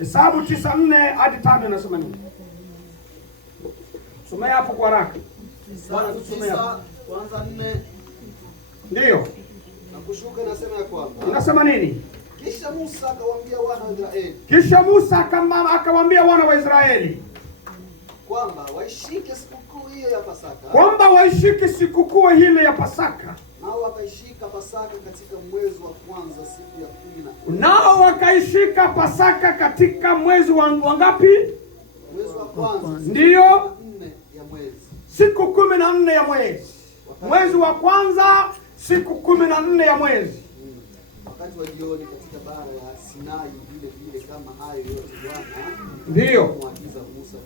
Hesabu 9:4 hadi 5 inasema nini? Somea hapo kwa haraka. Bwana tusomea kwanza 4. Ndio. Na kushuka inasema ya kwamba. Inasema nini? Kisha Musa akawaambia wana wa Israeli. Kisha Musa akawaambia wana wa Israeli Kwamba waishike sikukuu hiyo ya Pasaka. Kwamba waishike sikukuu ile ya Pasaka. Nao wakaishika Pasaka katika mwezi wa kwanza siku ya 14. Nao wakaishika Pasaka katika mwezi wa ngapi? Mwezi wa kwanza. Ndio. 4 ya mwezi. Siku 14 ya mwezi. Mwezi wa kwanza siku 14 ya mwezi. Wakati wa jioni katika bara ya Sinai vile kama hayo yote Bwana. Ndio. Kumwagiza Musa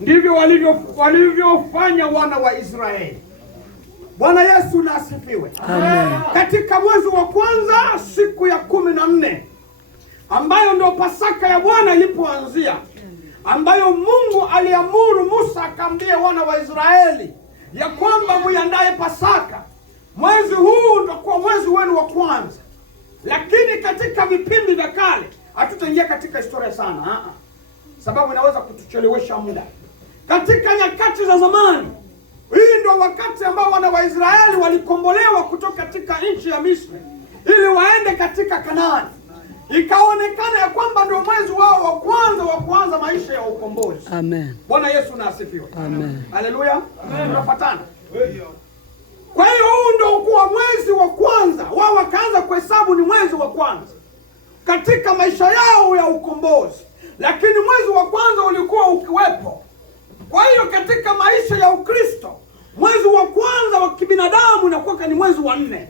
ndivyo walivyofanya wana wa Israeli. Bwana Yesu na asifiwe. Amen. Katika mwezi wa kwanza siku ya 14 ambayo ndio Pasaka ya Bwana ilipoanzia, ambayo Mungu aliamuru Musa akaambia wana wa Israeli ya kwamba muandae Pasaka. Mwezi huu utakuwa mwezi wenu wa kwanza. Lakini katika vipindi vya kale, hatutaingia katika historia sana, sababu inaweza kutuchelewesha muda. Katika nyakati za zamani, hii ndio wakati ambao wana wa Israeli walikombolewa kutoka katika nchi ya Misri ili waende katika Kanaani. Ikaonekana ya kwamba ndio mwezi wao wa kwanza maisha ya ukombozi. Amen. Bwana Yesu na asifiwe. Amen. Haleluya. Tunafuatana. Kwa hiyo huu ndio kuwa mwezi wa kwanza. Wao wakaanza kuhesabu ni mwezi wa kwanza katika maisha yao ya ukombozi. Lakini mwezi wa kwanza ulikuwa ukiwepo. Kwa hiyo katika maisha ya Ukristo, mwezi wa kwanza wa kibinadamu unakuwa ni mwezi wa 4,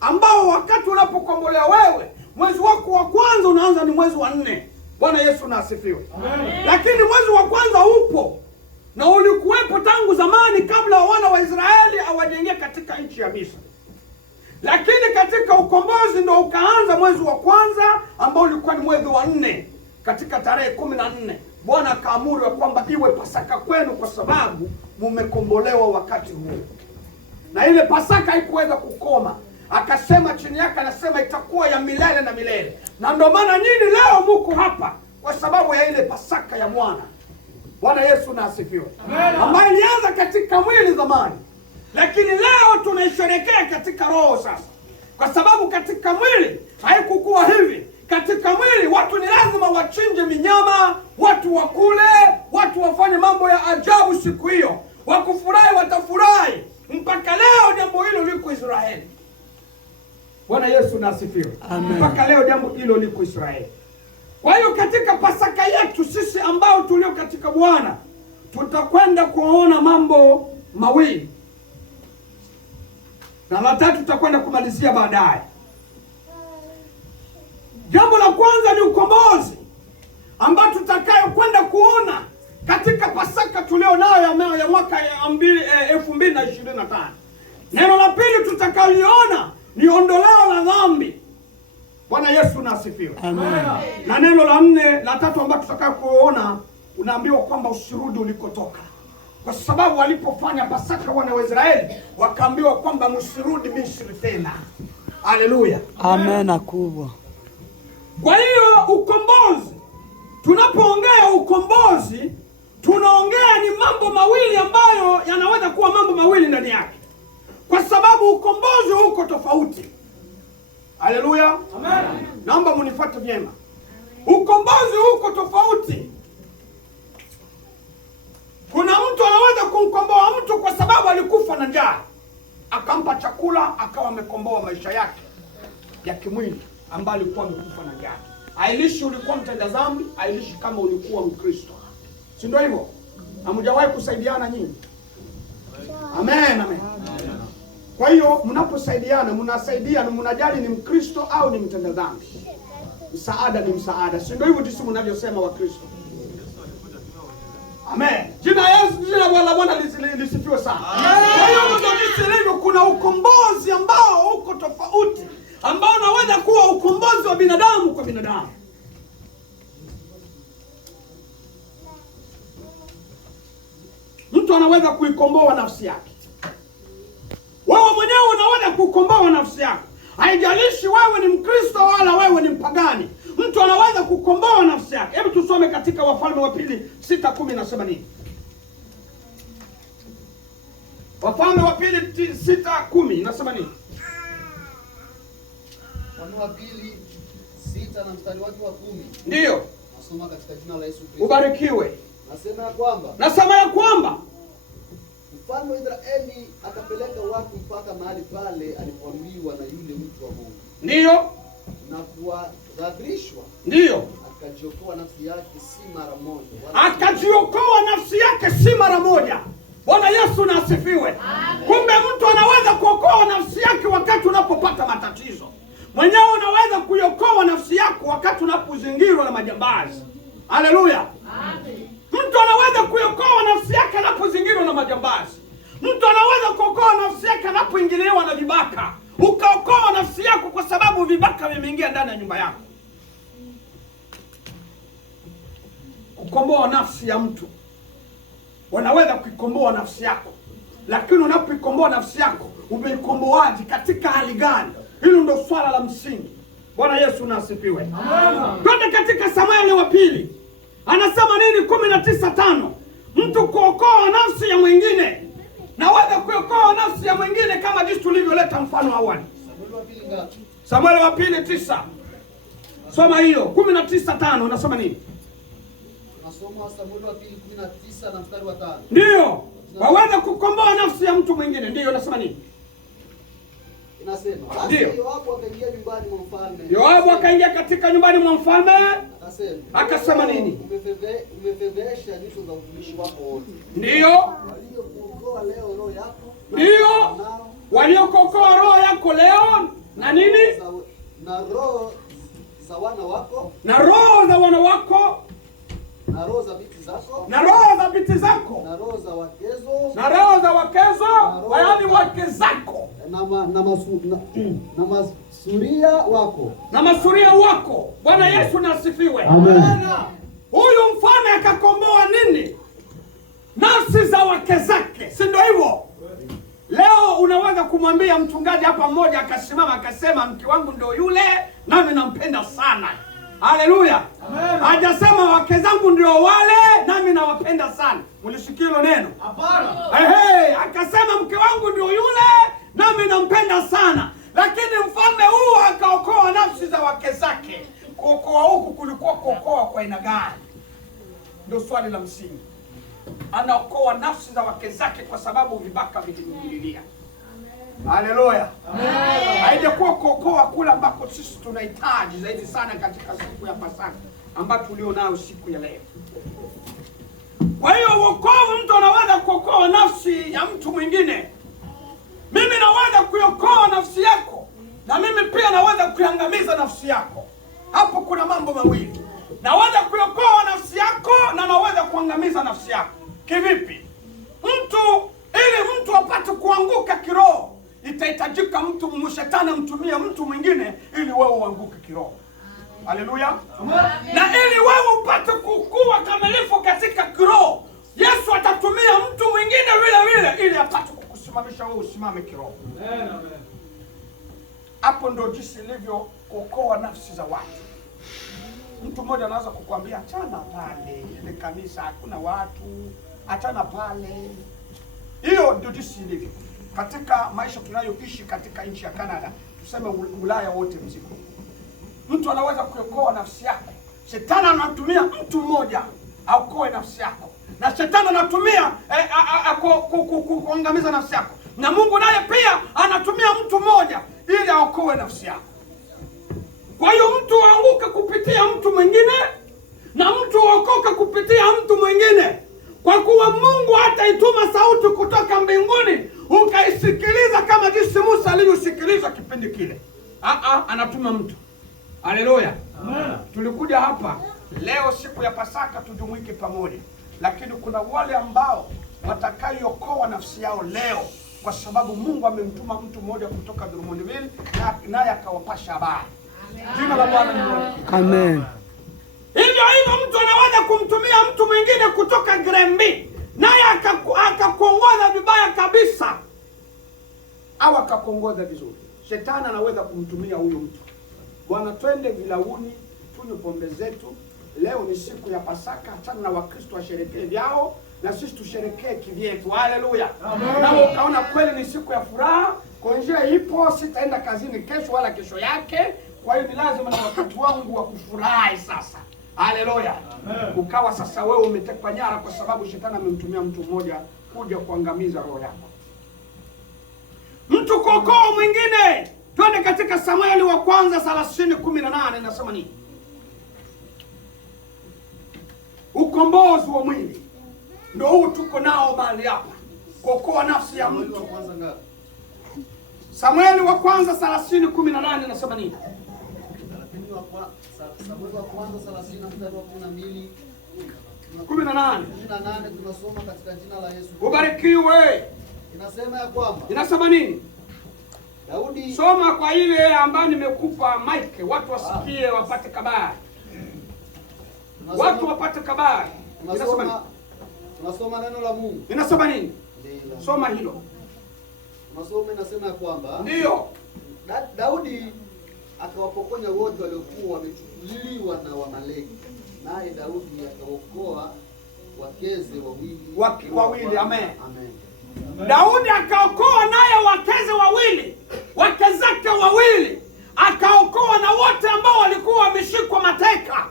ambao wakati unapokombolewa wewe, mwezi wako wa kwanza unaanza ni mwezi wa 4. Bwana Yesu na asifiwe. Amen. Lakini mwezi wa kwanza upo na ulikuwepo tangu zamani kabla wana wa Israeli hawajaingia katika nchi ya Misri. Lakini katika ukombozi ndio ukaanza mwezi wa kwanza ambao ulikuwa ni mwezi wa 4. Katika tarehe 14 Bwana akaamuru kwamba iwe Pasaka kwenu kwa sababu mumekombolewa wakati huo. Na ile Pasaka haikuweza kukoma. Akasema chini yake, anasema itakuwa ya milele na milele. Na ndio maana nyinyi leo muko hapa kwa sababu ya ile Pasaka ya Bwana. Bwana Yesu na asifiwe. Ambayo ilianza katika mwili zamani, lakini leo tunaisherehekea katika roho sasa. Kwa sababu katika mwili haikukuwa hivi. Katika mwili watu ni lazima wachinje minyama, watu wakule, watu wafanye mambo ya ajabu siku hiyo. Wakufurahi watafurahi. Mpaka leo jambo hilo liko Israeli. Bwana Yesu na asifiwe. Mpaka leo jambo hilo liko Israeli. Kwa hiyo katika Pasaka yetu sisi ambao tulio katika Bwana, tutakwenda kuona mambo mawili. Na la tatu tutakwenda kumalizia baadaye. Jambo la kwanza ni ukombozi ambao tutakayo kwenda kuona katika Pasaka tulio nayo ya mwaka 2025. Neno la pili tutakaliona ni ondoleo la dhambi. Bwana Yesu na asifiwe. Amen. Na neno la tatu ambalo tutakayo kuona, unaambiwa kwamba usirudi ulikotoka. Kwa sababu walipofanya Pasaka wana wa Israeli, wakaambiwa kwamba msirudi Misri tena. Haleluya. Amen kubwa. Kwa hiyo ukombozi, tunapoongea ukombozi, tunaongea ni mambo mawili ambayo yanaweza kuwa mambo mawili ndani yake. Kwa sababu ukombozi uko tofauti. Haleluya. Amen. Naomba munifuate vyema. Ukombozi uko tofauti. Kuna mtu anaweza kumkomboa mtu kwa sababu alikufa na njaa, akampa chakula, akawa amekomboa maisha yake ya kimwili ambayo alikuwa amekufa na njaa. Hailishi ulikuwa mtenda dhambi, hailishi kama ulikuwa Mkristo. Si ndio hivyo? Hamjawahi kusaidiana nyinyi? Amen, amen. Kwa hiyo mnaposaidiana, mnasaidiana, mnajali ni Mkristo au ni mtenda dhambi. Msaada ni msaada. Si ndio hivyo jinsi mnavyosema wa Kristo? Amen. Jina la Bwana lisifiwe sana. Kwa hiyo ndio jinsi lilivyo, kuna ukombozi ambao uko tofauti, ambao unaweza kuwa ukombozi wa binadamu kwa binadamu. Mtu anaweza kuikomboa nafsi yake. Wewe mwenyewe unaweza kukomboa nafsi yako. Haijalishi wewe ni Mkristo wala wewe ni mpagani. Mtu anaweza kukomboa nafsi yake. Wafalme wa Pili 6:10 inasema nini? Wafalme wa Pili 6:10 inasema nini? Wafalme wa Pili 6 na mstari wake wa 10. Ndiyo. Nasoma katika jina la Yesu Kristo. Ubarikiwe. Nasema ya kwamba mfalme wa Israeli akapeleka watu mpaka mahali pale alipoambiwa na yule mtu wa Mungu. Ndiyo. Na kuadhirishwa. Ndiyo. Akajiokoa nafsi yake si mara moja. Akajiokoa nafsi yake si mara moja. Bwana Yesu na asifiwe. Kumbe mtu anaweza kuokoa nafsi yake wakati unapopata matatizo. Mwenyewe unaweza kuiokoa nafsi yako wakati unapozingirwa na majambazi. Haleluya. Amen. Mtu anaweza kuiokoa nafsi yake anapozingirwa na majambazi. Mtu anaweza kuokoa nafsi yake anapoingiliwa na vibaka. Ukaokoa nafsi yako kwa sababu vibaka vimeingia ndani ya nyumba yako. Kukomboa nafsi ya mtu. Wanaweza kuikomboa nafsi yako. Lakini unapoikomboa nafsi yako, umeikomboaje katika hali gani? Hilo ndio swala la msingi. Bwana Yesu na asifiwe. Amen. Twende katika Samueli wa pili. Anasema nini 19:5? Mtu kuokoa nafsi ya mwingine. Naweza kuokoa nafsi ya mwingine kama jinsi tulivyoleta mfano awali. Samueli wa pili 9. Soma hiyo 19:5 unasema nini? Nasoma Samueli wa pili 19 na mstari wa 5. Ndio. Waweza kukomboa nafsi ya mtu mwingine. Ndio unasema nini? Inasema basi Yoabu akaingia nyumbani mwa mfalme. Yoabu akaingia katika nyumbani mwa mfalme. Akasema nini? Umefedhesha nyuso za utumishi wako wote. Ndio. Waliokuokoa leo roho yako. Ndio. Waliokuokoa roho yako leo na nini? Na roho za wana wako. Na roho za wana wako. Na roho za binti zako. Na roho za binti zako. Na roho za wakezo. Na roho za wakezo. Yaani wake zako. Na masuria wako. Na masuria wako. Bwana Yesu na asifiwe. Amen. Huyu mfalme akakomboa nini? Nafsi za wake zake. Si ndio hivyo? Leo unaweza kumwambia mchungaji hapa mmoja akasimama akasema mke wangu ndio yule nami nampenda sana. Haleluya. Amen. Hajasema wake zangu ndio wale nami nawapenda sana. Mlisikia hilo neno? Hapana. Akasema mke wangu ndio yule nami nampenda sana. Lakini mfalme huu akaokoa nafsi za wake zake. Kuokoa huku kulikuwa kuokoa kwa aina gani? Ndio swali la msingi. Anaokoa nafsi za wake zake kwa sababu vibaka vilimwingilia. Haleluya. Haijakuwa kuokoa kula ambako sisi tunahitaji zaidi sana katika siku ya Pasaka ambayo tulio nayo siku ya leo. Kwa hiyo wokovu, mtu anaweza kuokoa nafsi ya mtu mwingine. Mimi naweza kuokoa nafsi yako na mimi pia naweza kuangamiza nafsi yako. Hapo kuna mambo mawili. Naweza kuokoa nafsi yako na naweza kuangamiza nafsi yako. Kivipi? Ili mtu apate kuanguka kiroho, itahitajika mtu mshetani mtumie mtu mwingine ili wewe uanguke kiroho. Haleluya. Na ili wewe upate kukua kamilifu katika kiroho, Yesu atatumia mtu mwingine vile vile ili apate kukusimamisha wewe usimame kiroho. Amen. Hapo ndio jinsi ilivyo kuokoa nafsi za watu. Mtu mmoja anaweza kukwambia achana pale, ile kanisa hakuna watu, achana pale. Hiyo ndio jinsi ilivyo katika maisha tunayoishi katika nchi ya Canada, tuseme Ulaya wote mzima. Mtu anaweza kuokoa nafsi yako. Shetani anatumia mtu mmoja aokoe nafsi yako. Na shetani anatumia kuangamiza nafsi yako. Na Mungu naye pia anatumia mtu mmoja ili aokoe nafsi yako. Kwa hiyo mtu aanguke kupitia mtu mwingine na mtu aokoke kupitia mtu mwingine. Kwa kuwa Mungu hataituma sauti kutoka mbinguni ukaisikiliza kama jinsi Musa alivyosikiliza kipindi kile. Anatuma mtu. Haleluya. Amen. Tulikuja hapa leo siku ya Pasaka tujumuike pamoja. Lakini kuna wale ambao watakayokoa nafsi yao leo kwa sababu Mungu amemtuma mtu mmoja kutoka Drummondville naye akawapasha habari. Jina la Bwana libarikiwe. Amen. Hivyo mtu anaweza kumtumia mtu mwingine kutoka Grenby naye akakuongoza vibaya kabisa au akakuongoza vizuri. Shetani anaweza kumtumia huyo mtu. Bwana, twende vilauni tunywe pombe zetu, leo ni siku ya Pasaka, achana na Wakristo washerekee vyao na sisi tusherekee kivyetu. Haleluya. Na ukaona kweli ni siku ya furaha, kwa njia ipo, sitaenda kazini kesho wala kesho yake, kwa hiyo ni lazima na wakati wangu wa kufurahi sasa. Haleluya. Ukawa sasa wewe umetekwa nyara kwa sababu shetani amemtumia mtu mmoja kuja kuangamiza roho yako. Mtu kokoo mwingine. Twende katika Samueli wa kwanza 30:18 inasema nini? Ukombozi wa mwili. Ndio huu tuko nao mahali hapa. Kuokoa nafsi ya mtu. Samueli wa kwanza 30:18 inasema nini? Samueli wa kwanza 30:12 18 tunasoma katika jina la Yesu. Ubarikiwe. Inasema ya kwamba. Inasema nini? Daudi. Soma kwa ile ambayo nimekupa mike, watu wasikie wapate kabari. Watu wapate kabari. Inasema nini? Tunasoma neno la Mungu. Inasema nini? Soma hilo. Tunasoma inasema ya kwamba. Ndio. Daudi akawapokonya wote waliokuwa wamechukuliwa na Wamaleki. Naye Daudi akaokoa wakeze wawili. Amen. Daudi akaokoa naye wakeze wawili, wake zake wawili, akaokoa na wote ambao walikuwa wameshikwa mateka.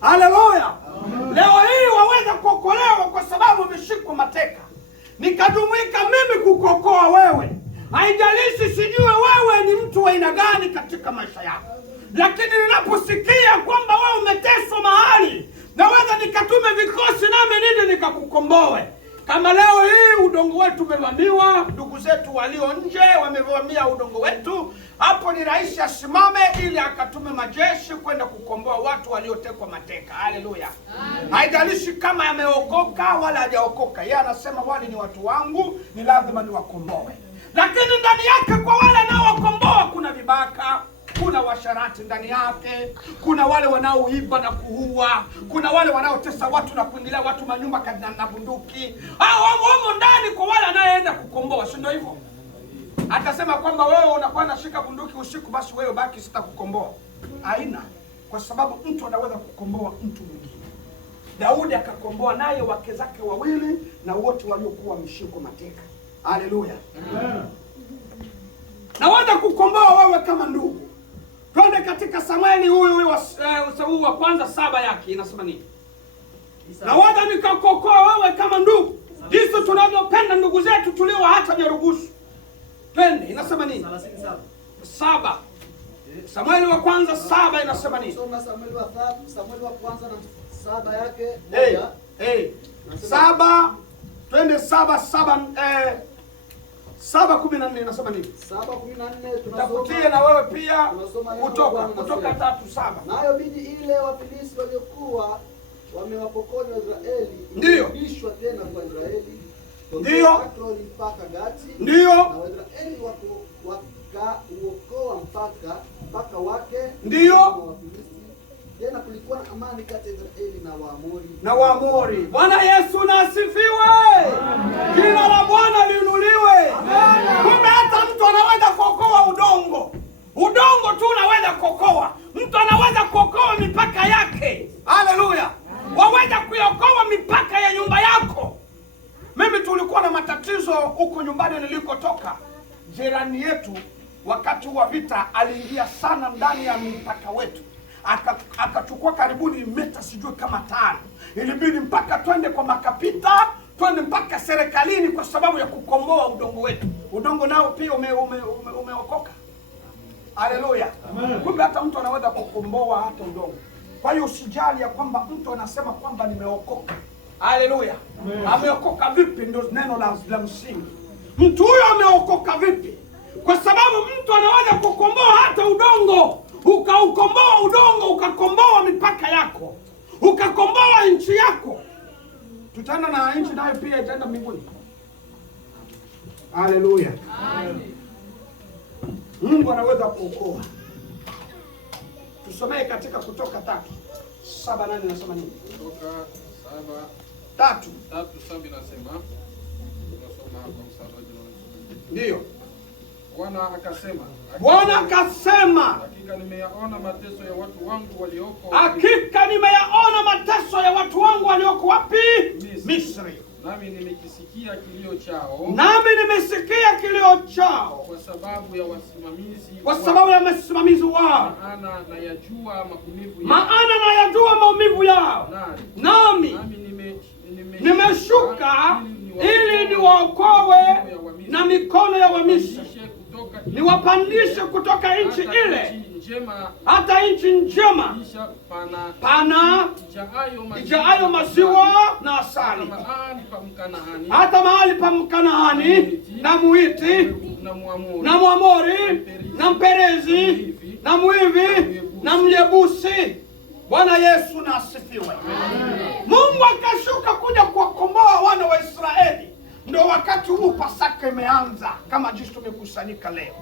Haleluya. Leo hii waweza kuokolewa kwa sababu umeshikwa mateka. Nikajumuika mimi kukuokoa wewe. Haijalishi sijue wewe ni mtu wa aina gani katika maisha yako. Lakini ninaposikia kwamba wewe umeteswa mahali, naweza nikatume vikosi nami nije nikakukomboe. Kama leo hii udongo wetu umevamiwa, ndugu zetu walio nje wamevamia udongo wetu, hapo ni rais asimame ili akatume majeshi kwenda kukomboa watu waliotekwa mateka. Haleluya. Haijalishi kama yameokoka wala hajaokoka. Yeye anasema wale ni watu wangu, ni lazima niwakomboe. Lakini ndani yake kwa wale anaowakomboa kuna vibaka, kuna washarati ndani yake, kuna wale wanaoiba na kuua, kuna wale wanaotesa watu na kuingilia watu manyumba na bunduki. Hao wamo ndani kwa wale anayeenda kukomboa, si ndio hivyo? Atasema kwamba wewe unakuwa unashika bunduki usiku, basi wewe baki sitakukomboa. Haina, kwa sababu mtu anaweza kukomboa mtu mwingine. Daudi akakomboa naye wake zake wawili na wote waliokuwa wameshikwa mateka. Haleluya. Naweza kukomboa wewe kama ndugu. Twende katika Samueli huyu wa kwanza 7 yake inasema nini? Naweza nikakuokoa wewe kama ndugu. Jinsi tunavyopenda ndugu zetu tuliowaacha Nyarugusu. Twende, inasema nini? 7. Samueli wa kwanza 7 inasema nini? Soma Samueli wa kwanza na 7 yake. 7. Twende 7:14 inasema nini? 7:14 tutakutie na wewe pia kutoka 3:7. Nayo miji ile Wafilisti waliokuwa wamewapokonya Israeli ndio tena kwa Israeli. Ndio mpaka Gati. Ndio. Na Waisraeli wakauokoa mpaka wake. Ndio. Tena kulikuwa na amani kati ya Israeli na Waamori. Bwana Yesu na asifiwe. Jina la Bwana liinuliwe. Kumbe hata mtu anaweza kuokoa udongo. Udongo tu unaweza kuokoa. Mtu anaweza kuokoa mipaka yake. Haleluya. Waweza kuokoa mipaka ya nyumba yako. Mimi tulikuwa na matatizo huko nyumbani nilikotoka. Jirani yetu wakati wa vita aliingia sana ndani ya mipaka wetu. Akachukua karibuni mita sijui kama 5. Ilibidi mpaka twende kwa makapita, twende mpaka serikalini kwa sababu ya kukomboa udongo wetu. Udongo nao pia umeokoka. Haleluya. Kumbe hata mtu anaweza kukomboa hata udongo. Kwa hiyo usijali ya kwamba mtu anasema kwamba nimeokoka. Haleluya. Ameokoka vipi? Ndio neno la msingi. Mtu huyo ameokoka vipi? Kwa sababu mtu anaweza kukomboa hata udongo. Ukaukomboa udongo, ukakomboa mipaka yako, ukakomboa nchi yako. Tutaenda na nchi nayo pia itaenda mbinguni. Haleluya. Mungu anaweza kuokoa. Tusomee katika Kutoka 3:7-8 nasema nini? Kutoka 3:7 inasema, tunasoma hapa mstari wa 8. Ndio. Bwana akasema, hakika nimeyaona mateso ya watu wangu walioko wapi? Misri. Nami nimekisikia kilio chao kwa sababu ya wasimamizi wao. Maana nayajua maumivu yao. Nami nimeshuka ili niwaokoe na mikono ya Wamisri, niwapandishe kutoka nchi ile hata nchi njema, pana ijaayo maziwa na asali, hata mahali pa Mkanaani na Muhiti na Mwamori na Mperezi na Mwivi na Myebusi. Bwana Yesu na asifiwe. Mungu akashuka kuja kuwakomboa wana wa Israeli. Ndio wakati huu Pasaka imeanza kama jinsi tumekusanyika leo.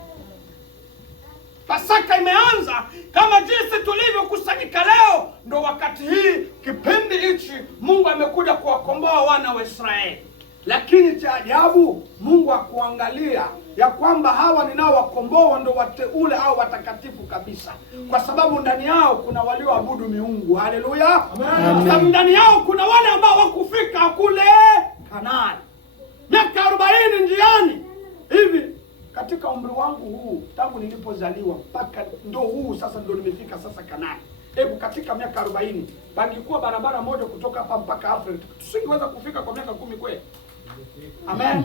Pasaka imeanza kama jinsi tulivyokusanyika leo. Ndio wakati hii kipindi hichi Mungu amekuja kuwakomboa wana wa Israeli. Lakini cha ajabu, Mungu akuangalia ya kwamba hawa ninaowakomboa ndio wateule au watakatifu kabisa, kwa sababu ndani yao kuna walioabudu miungu. Haleluya, amen. Ndani yao kuna wale ambao wakufika kule Kanaani. Miaka 40 njiani hivi. Katika umri wangu huu tangu nilipozaliwa mpaka ndio huu sasa ndio nimefika sasa Kanaani. Hebu katika miaka 40 bangikuwa barabara moja kutoka hapa mpaka Afrika, tusingeweza kufika kwa miaka 10 kweli? Amen.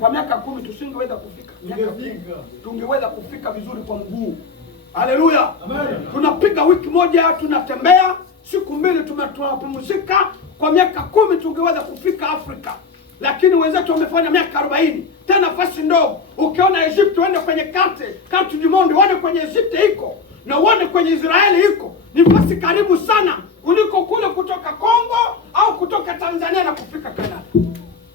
Kwa miaka 10 tusingeweza kufika. Miaka 10 tungeweza kufika vizuri kwa mguu. Haleluya. Amen. Tunapiga wiki moja tunatembea, siku 2 tunapumzika. Kwa miaka 10 tungeweza kufika Afrika. Lakini wenzetu wamefanya miaka 40. Tena nafasi ndogo. Ukiona Egypt uende kwenye Carte du Monde, uone kwenye Egypt iko na uone kwenye Israeli iko. Ni nafasi karibu sana kuliko kule kutoka Kongo au kutoka Tanzania na kufika Kanada.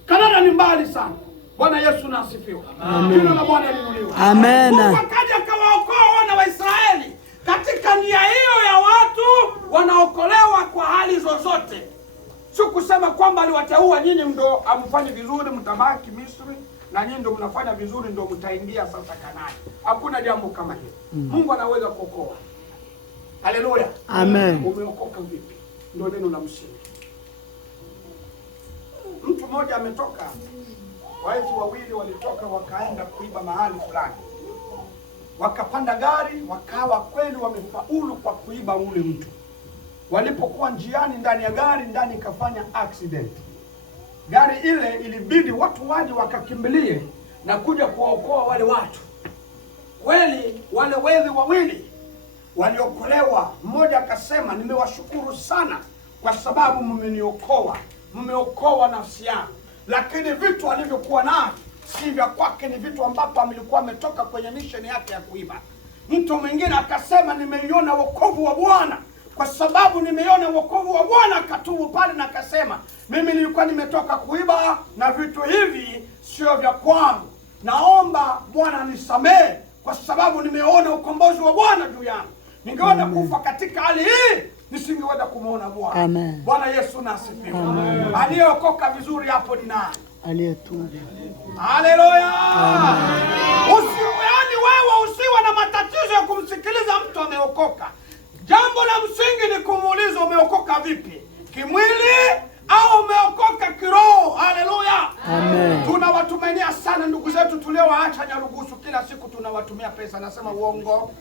Kanada ni mbali sana. Bwana Yesu na asifiwe. Jina la Bwana liinuliwe. Amen. Mungu akaja akawaokoa wana wa Israeli katika nia hiyo ya watu wanaokolewa kwa hali zozote. Si kusema kwamba aliwateua nyinyi ndo amfanye vizuri mtabaki Misri na nyinyi ndo mnafanya vizuri ndo mtaingia sasa Kanaani. Hakuna jambo kama hilo. Mungu anaweza kuokoa. Haleluya. Amen. Umeokoka vipi? Ndio neno la msingi. Mtu mmoja ametoka, waizi wawili walitoka wakaenda kuiba mahali fulani. Wakapanda gari, wakawa kweli wamefaulu kwa kuiba ule mtu. Walipokuwa njiani ndani ya gari, ndani ikafanya accident. Gari ile ilibidi watu waje wakakimbilie na kuja kuwaokoa wale watu. Kweli wale wezi wawili waliokolewa. Mmoja akasema, nimewashukuru sana kwa sababu mmeniokoa. Mmeokoa nafsi yangu. Lakini vitu alivyokuwa navyo si vya kwake, ni vitu ambapo alikuwa ametoka kwenye mission yake ya kuiba. Mtu mwingine akasema, nimeiona wokovu wa Bwana. Kwa sababu nimeiona wokovu wa Bwana, akatubu pale na akasema, mimi nilikuwa nimetoka kuiba na vitu hivi sio vya kwangu. Naomba Bwana nisamehe kwa sababu nimeona ukombozi wa Bwana juu yangu. Ningeona kufa katika hali hii, nisingeweza kumuona Bwana. Bwana Yesu na asifiwe. Aliyeokoka vizuri hapo ni nani? Aliyetubu. Haleluya. Yaani wewe usiwe na matatizo ya kumsikiliza mtu ameokoka. Jambo la msingi ni kumuuliza umeokoka vipi? Kimwili au umeokoka kiroho? Haleluya. Amen. Tunawatumania sana ndugu zetu tuliowaacha Nyarugusu, kila siku tunawatumia pesa. Nasema uongo.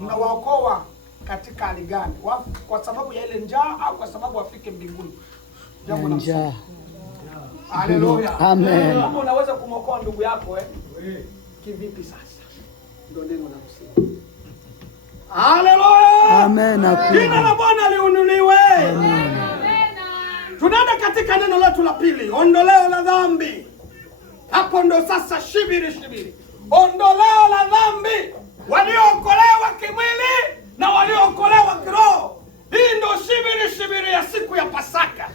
Mnawaokoa katika hali gani? Kwa sababu ya ile njaa au kwa sababu wafike mbinguni? Jambo la njaa. Haleluya. Amen. Kama unaweza kumokoa ndugu yako kivipi sasa? Ndio neno la msingi. Haleluya. Amen. Jina la Bwana liinuliwe. Amen. Tunaenda katika neno letu la pili, ondoleo la dhambi. Hapo ndo sasa shibiri. Ondoleo la dhambi. Waliookolewa kimwili na waliookolewa kiroho. Hii ndo shibiri ya siku ya Pasaka.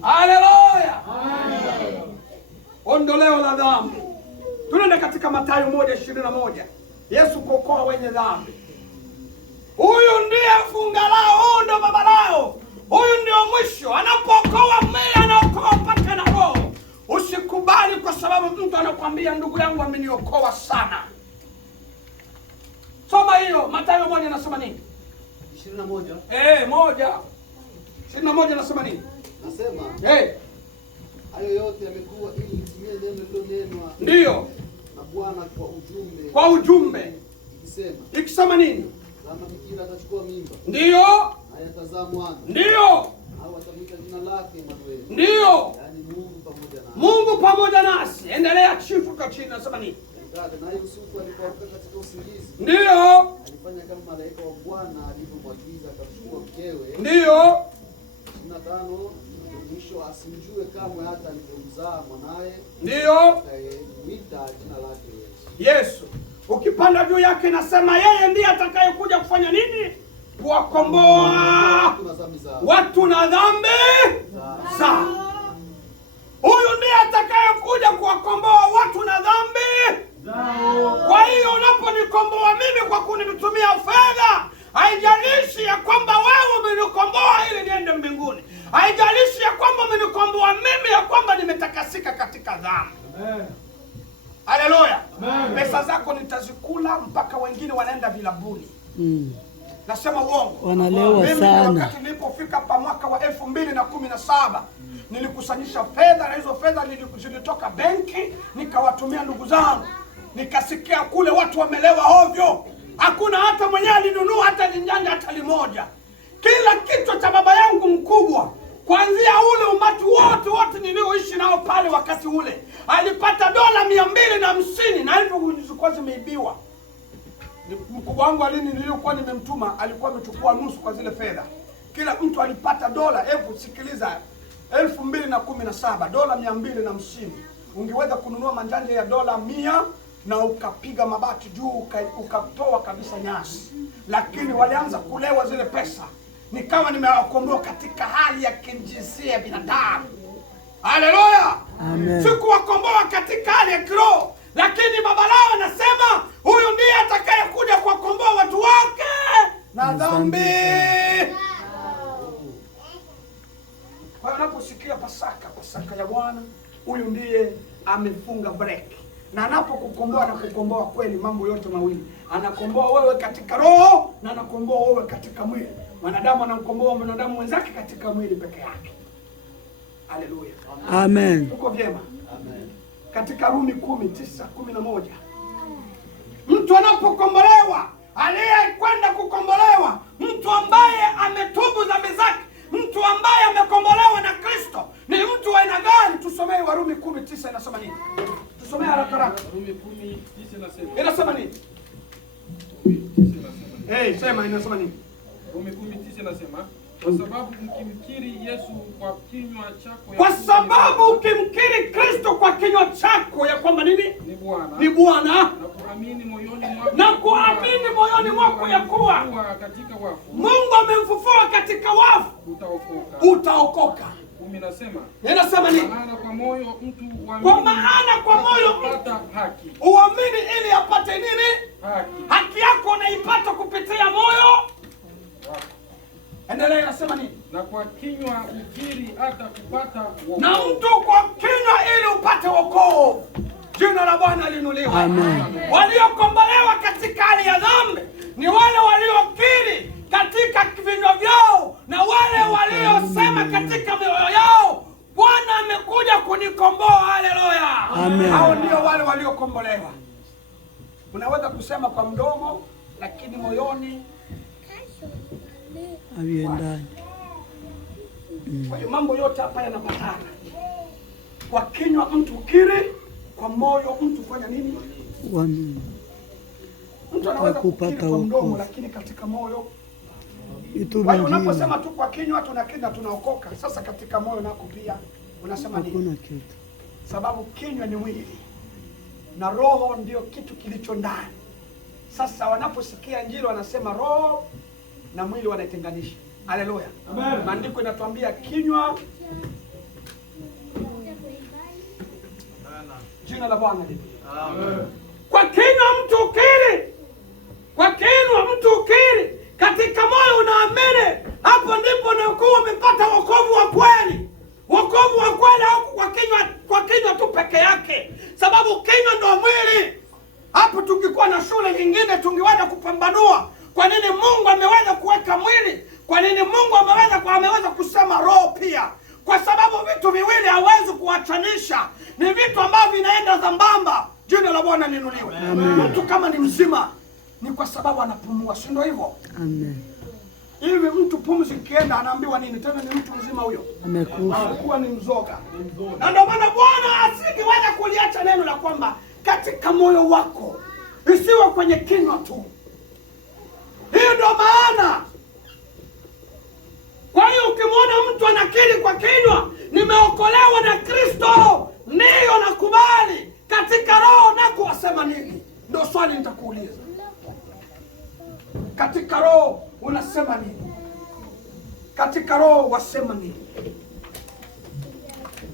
Haleluya. Ondoleo la dhambi. Tunaenda katika Mathayo 1:21. Yesu kuokoa wenye dhambi. Huyu ndiye funga lao, huyu ndio baba lao. Huyu ndio mwisho. Anapookoa mwili, anaokoa mpaka na roho. Usikubali kwa sababu mtu anakuambia ndugu yangu ameniokoa sana. 1:21 nasema nini? Nasema hayo yote yamekuwa ili litimie neno lililonenwa ndiyo na Bwana kwa ujumbe ikisema nini? Kama bikira atachukua mimba, ndiyo, naye atazaa mwana, ndiyo, au atamwita jina lake Emanueli, ndiyo, yaani Mungu pamoja nasi. Endelea kushuka chini, nasema nini? Naye Yusufu alipoamka katika usingizi, ndiyo, alifanya kama malaika wa Bwana alivyomwagiza, akamchukua mkewe, ndiyo. 25 mwisho asimjue kamwe hata alipomzaa mwanaye, ndiyo, akamwita jina lake Yesu. Ukipanda juu yake nasema yeye ndiye atakayekuja kufanya nini? Kuwakomboa watu na dhambi zao. Huyu ndiye atakayekuja kuwakomboa watu na dhambi zao. Kwa hiyo unaponikomboa mimi kwa kunitumia fedha, haijalishi ya kwamba wewe umenikomboa ili niende mbinguni. Haijalishi ya kwamba umenikomboa mimi ya kwamba nimetakasika katika dhambi. Haleluya. Pesa zako nitazikula mpaka wengine wanaenda vilabuni. Nasema uongo. Wanalewa sana. Wakati nilipofika pa mwaka wa 2017 nilikusanyisha fedha, na hizo fedha zilitoka benki nikawatumia ndugu zangu. Nikasikia kule watu wamelewa hovyo. Hakuna hata mwenye alinunua hata linjanja hata limoja. Kila kitu cha baba yangu mkubwa, kuanzia ule umati wote nilioishi nao pale wakati ule, alipata dola 250 na hivyo zilikuwa zimeibiwa. Mkubwa wangu nilikuwa nimemtuma, alikuwa amechukua nusu kwa zile fedha. Kila mtu alipata dola sikiliza, 2017 dola 250. Ungeweza kununua manjanja ya dola 100 na ukapiga mabati juu ukatoa kabisa nyasi. Lakini walianza kulewa zile pesa. Nikawa nimewakomboa katika hali ya kinjinsia ya binadamu. Haleluya. Amen. Sikuwakomboa katika hali ya kiroho, lakini baba lao anasema huyu ndiye atakayekuja kuwakomboa watu wake na dhambi. Kwa hiyo unaposikia Pasaka ya Bwana, huyu ndiye amefunga break. Na anapokukomboa na kukomboa kweli mambo yote mawili. Anakomboa wewe katika roho na anakomboa wewe katika mwili. Mwanadamu anamkomboa mwanadamu mwenzake katika mwili peke yake. Haleluya. Amen. Tuko vyema? Amen. Katika Rumi 10:9-11. Mtu anapokombolewa, aliyekwenda kukombolewa, mtu ambaye ametubu dhambi zake, mtu ambaye amekombolewa na Kristo, ni mtu wa aina gani? Tusomee Warumi 10:9 inasema nini? Tusomee haraka. Warumi 10:9 inasema. Inasema nini? Sema inasema nini? Warumi 10:9 inasema, kwa sababu mkimkiri Yesu kwa kinywa chako, kwa sababu ukimkiri Kristo kwa kinywa chako ya kwamba nini? Ni Bwana, na kuamini moyoni mwako ya kuwa katika wafu Mungu amemfufua katika wafu, utaokoka. 10 inasema. Inasema nini? Kwa maana kwa moyo mtu apata haki. Uamini ili apate nini? Haki yako unaipata kupitia moyo. Endelea, inasema nini? Na kwa kinywa ukiri hata kupata wokovu. Na mtu kwa kinywa ili upate wokovu. Jina la Bwana linuliwe. Amen. Waliokombolewa katika hali ya dhambi ni wale waliokiri katika vinywa vyao na wale waliosema katika mioyo yao, Bwana amekuja kunikomboa. Haleluya. Amen. Hao ndio wale waliokombolewa. Unaweza kusema kwa mdomo lakini moyoni haviendani. Kwa hiyo mambo yote hapa yanapatana. Kwa kinywa mtu kiri, kwa moyo mtu fanya nini? Uamini. Mtu anaweza kukiri kwa mdomo lakini katika moyo. Kwa hiyo unaposema tu kwa kinywa tunakiri na tunaokoka, sasa katika moyo nako pia unasema nini? Hakuna kitu. Sababu kinywa ni mwili na roho ndio kitu kilicho ndani. Sasa wanaposikia Injili wanasema roho na mwili wanaitenganisha. Haleluya. Amen. Maandiko inatuambia kinywa. Jina la Bwana lipo. Amen. Kwa kinywa mtu ukiri. Kwa kinywa mtu ukiri, katika moyo unaamini, hapo ndipo unakuwa umepata wokovu wa kweli. Wokovu wa kweli hauko kwa kinywa tu peke yake. Sababu kinywa ndio mwili. Hapo tungekuwa na shule nyingine tungeweza kupambanua kwa nini Mungu ameweza kuweka mwili, kwa nini lakini Mungu ameweza kusema roho pia, kwa sababu vitu viwili hawezi kuachanisha, ni vitu ambavyo vinaenda sambamba. Jina la Bwana linuliwe. Mtu kama ni mzima ni kwa sababu anapumua, si ndio hivyo? Amen. Hivi mtu pumzi ikienda anaambiwa nini tena? Ni mtu mzima huyo, Amekufa. anakuwa ni mzoga. Na ndio maana Bwana asingeweza kuliacha neno la kwamba katika moyo wako, isiwe kwenye kinywa tu. Hiyo ndio maana. Kwa hiyo ukimwona mtu anakiri kwa kinywa, nimeokolewa na Kristo, ndiyo nakubali, katika roho nako wasema nini? Ndio swali nitakuuliza. Katika roho unasema nini? Katika roho wasema nini?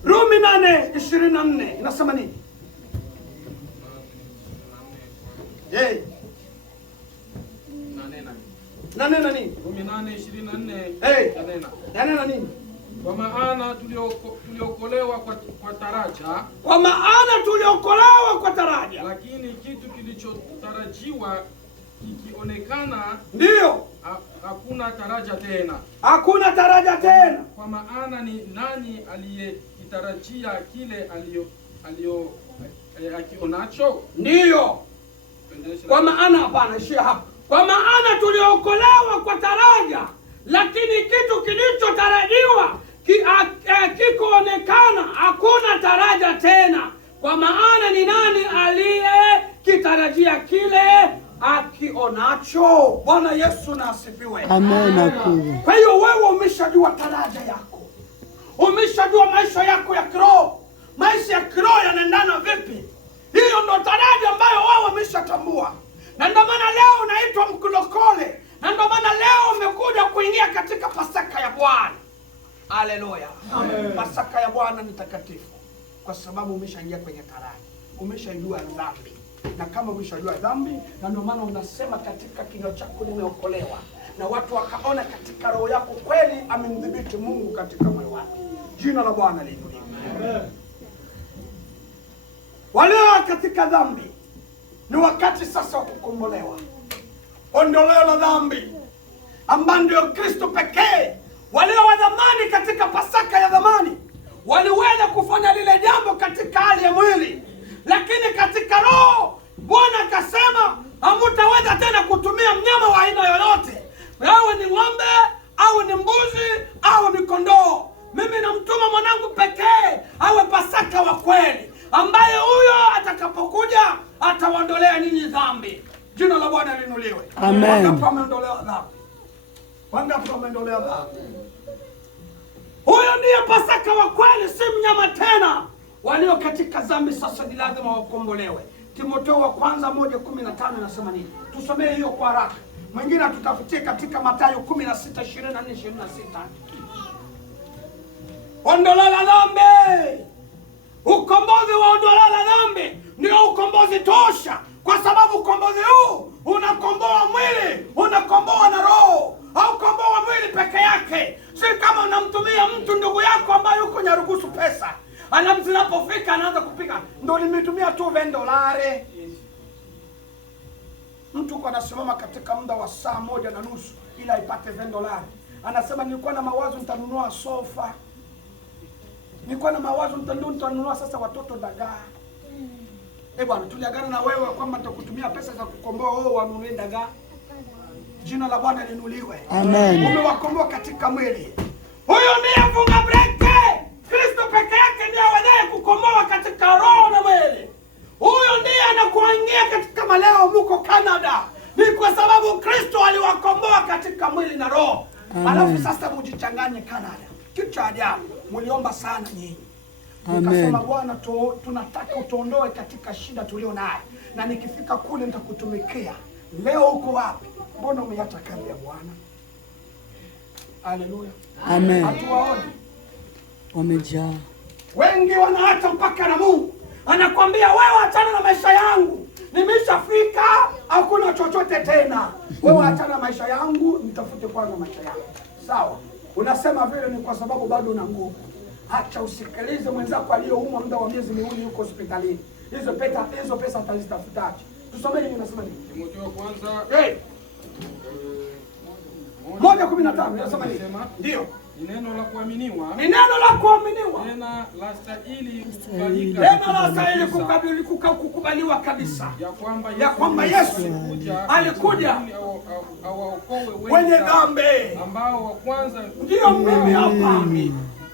Rumi 8:24 inasema nini? Nanena nini? Rumi 8:24 Nanena nini? Kwa maana tuliokolewa kwa taraja. Kwa maana tuliokolewa kwa taraja. Lakini kitu kilichotarajiwa kikionekana, ndiyo hakuna taraja tena. Hakuna taraja tena. Kwa maana ni nani aliyekitarajia kile akionacho? Ndiyo. Kwa maana hapana, ishia hapa. Kwa maana tuliokolewa kwa taraja, lakini kitu kilichotarajiwa kikoonekana, hakuna taraja tena. Kwa maana ni nani aliyekitarajia kile akionacho? Bwana Yesu na asifiwe. Amen. Kwa hiyo wewe umeshajua taraja yako, umeshajua maisha yako ya kiroho. Maisha ya kiroho yanaendana vipi? Hiyo ndo taraja ambayo wewe umeshatambua, na ndio maana leo unaitwa mkulokole, na ndio maana leo umekuja kuingia katika Pasaka ya Bwana. Haleluya. Pasaka ya Bwana ni takatifu kwa sababu umeshaingia kwenye taraja, umeshajua dhambi. Na kama umeshajua dhambi, na ndio maana unasema katika kinywa chako nimeokolewa, na watu wakaona katika roho yako kweli amemdhibiti Mungu katika moyo wake. Jina la Bwana liinuliwe. Walio katika dhambi, ni wakati sasa wa kukombolewa, ondoleo la dhambi, ambayo ndio Kristo pekee. Walio wa zamani katika Pasaka ya zamani waliweza kufanya lile jambo katika hali ya mwili, lakini katika roho Bwana akasema hamutaweza tena kutumia mnyama wa aina yoyote, awe ni ng'ombe au ni mbuzi au ni kondoo. Mimi namtuma mwanangu pekee awe Pasaka wa kweli, ambaye huyo atakapokuja atawaondolea ninyi dhambi. Jina la Bwana linuliwe. Amen. Wangapi wameondolewa dhambi? Wangapi wameondolewa dhambi? Huyo ndiye Pasaka wa kweli, si mnyama tena. Walio katika dhambi sasa ni lazima wakombolewe. Timotheo wa kwanza 1:15 inasema nini? Tusomee hiyo kwa haraka. Mwingine tutafutie katika Mathayo 16:24-26. Ondoleo la dhambi. Ukombozi wa ondoleo la dhambi ndio ukombozi tosha, kwa sababu ukombozi huu unakomboa mwili, unakomboa na roho. Haukomboa mwili peke yake. Si kama unamtumia mtu ndugu yako ambaye yuko Nyarugusu pesa, zinapofika anaanza kupika, ndio nimetumia tu $20. Mtu kwa anasimama katika muda wa saa 1:30 ili aipate $20. Anasema nilikuwa na mawazo nitanunua sofa, nilikuwa na mawazo nitanunua sasa watoto dagaa. Bwana, tuliagana na wewe kwamba nitakutumia pesa za kukomboa wewe wanunue dagaa. Jina la Bwana linuliwe. Amen. Umewakomboa katika mwili. Huyo ndiye funga breke. Kristo peke yake ndiye awezaye kukomboa katika roho na mwili. Huyo ndiye anakuingia katika maleo muko Canada. Ni kwa sababu Kristo aliwakomboa katika mwili na roho. Alafu sasa mujichanganye Canada. Kitu cha ajabu, mliomba sana nyinyi. Nikasema Bwana, tunataka utuondoe katika shida tulio nayo, na nikifika kule nitakutumikia. Leo uko wapi? Mbona umeacha kazi ya Bwana? Haleluya. Amen. Hatuwaoni. Wamejaa. Wengi wanaacha mpaka na Mungu anakwambia wewe achana na maisha yangu, nimeshafika, hakuna chochote tena. Wewe achana na maisha yangu, nitafute kwanza maisha yangu. Sawa, unasema vile ni kwa sababu bado una nguvu. Acha usikilize mwenzako aliyoumwa muda wa miezi miwili yuko hospitalini. Hizo pesa atazitafutaje? Tusomee nini unasema nini? Timotheo kwanza 1:15 inasema nini? Ndio. Ni neno la kuaminiwa. Ni neno la kuaminiwa. Tena lastahili kukubalika. Tena lastahili kukubaliwa kabisa. Ya kwamba Yesu alikuja awaokoe wenye dhambi. Ambao wa kwanza ndio mimi hapa.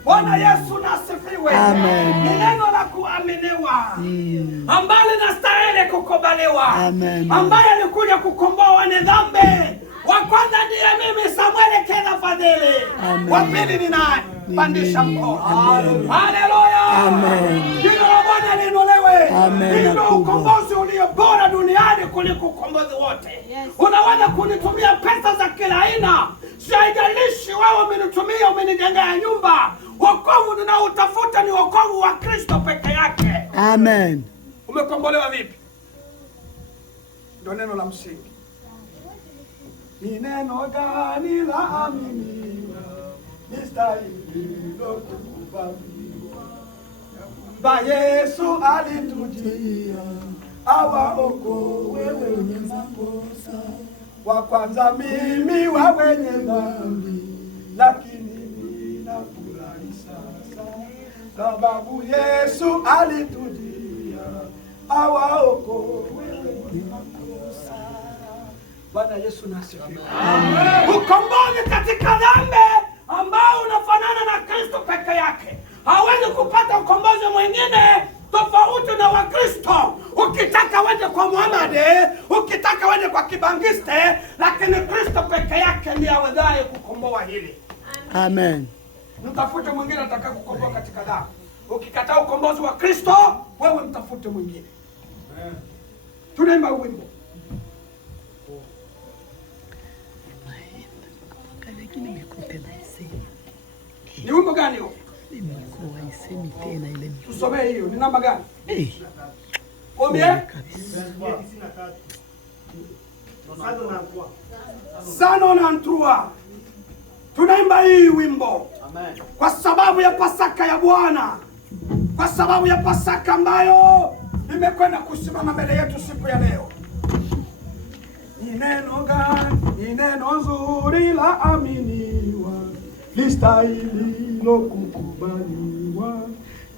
Bwana Yesu nasifiwe. Amen. Ni neno la kuaminiwa. Ambalo linastahili kukubaliwa. Amen. Ambaye alikuja kukomboa wenye dhambi. Wa kwanza ndiye mimi Samuel Kena Fadhili. Wa pili ni nani? Pandisha mkono. Haleluya. Amen. Jina la Bwana liinuliwe. Amen. Ndio ukombozi ulio bora duniani kuliko ukombozi wote. Yes. Unaweza kunitumia pesa za kila aina. Haijalishi wewe umenitumia, umenijengea nyumba. Wokovu ninaotafuta ni wokovu wa Kristo peke yake. Amen. Umekombolewa vipi? Ndio neno la msingi. Ni neno gani la aminiwa, nistahililo kukubaliwa. Ba Yesu alitujia, awaokoe wenye makosa. Wa kwanza mimi wa wenye dhambi, lakini ninafurahi sasa, sababu Yesu alitujia, awaokoe wenye makosa. Bwana Yesu nasifiwe. Ukombozi katika dhambi ambao unafanana na Kristo peke yake. Hawezi kupata ukombozi mwingine tofauti na wa Kristo. Ukitaka wende kwa Muhammad, ukitaka wende kwa kibangiste, lakini Kristo peke yake ndiye awezaye kukomboa hili. Amen. Mtafute mwingine atakaye kukomboa katika dhambi. Ukikataa ukombozi wa Kristo, wewe mtafute mwingine. Tunaimba wimbo. Ni wimbo gani huo? Tusomee hiyo. Ni namba gani? Sano na Ntrua. Tunaimba hii wimbo. Amen. Kwa sababu ya Pasaka ya Bwana. Kwa sababu ya Pasaka ambayo imekwenda kusimama mbele yetu siku ya leo. Ni neno gani? Ni neno nzuri la aminiwa, listahililo kukubaliwa,